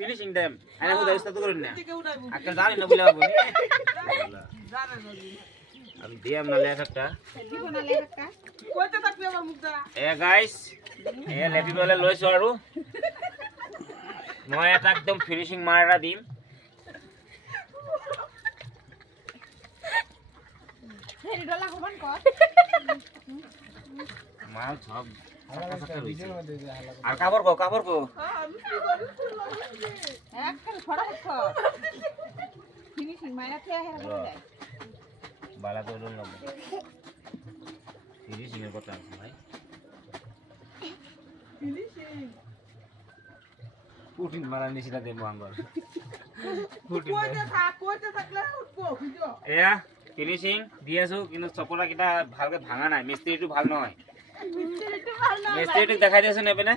finishing them আরে হুদা ইস্তা তো করেন না আজকাল জানি না বলে বাবু আমি দিয়াম না লেখাটা দিব না লেখাটা কইতে থাকবি আমার মুখটা এ গাইস এ লেপি বলে লইছো আরো মই এটা একদম ফিনিশিং মারাটা দিম হেরি ডলা হবন কর মাল সব আর কাপড় কো একটা ছড়া কর ফিনিশিং মাইনা কে হেরা বলে বালা তো লন লম ফিনিশিং এর কথা আছে ভাই ফিনিশিং পুটিন মারা নিছিলা দে মাঙ্গল পুটিন কইতে থাকলে উঠবো ভিডিও এয়া ফিনিশিং দিয়েছো কিন্তু চপলা কিটা ভালকে ভাঙা নাই মিস্ত্রিটো ভাল নহয় মিস্ত্রিটো দেখাই দিছ নেবে না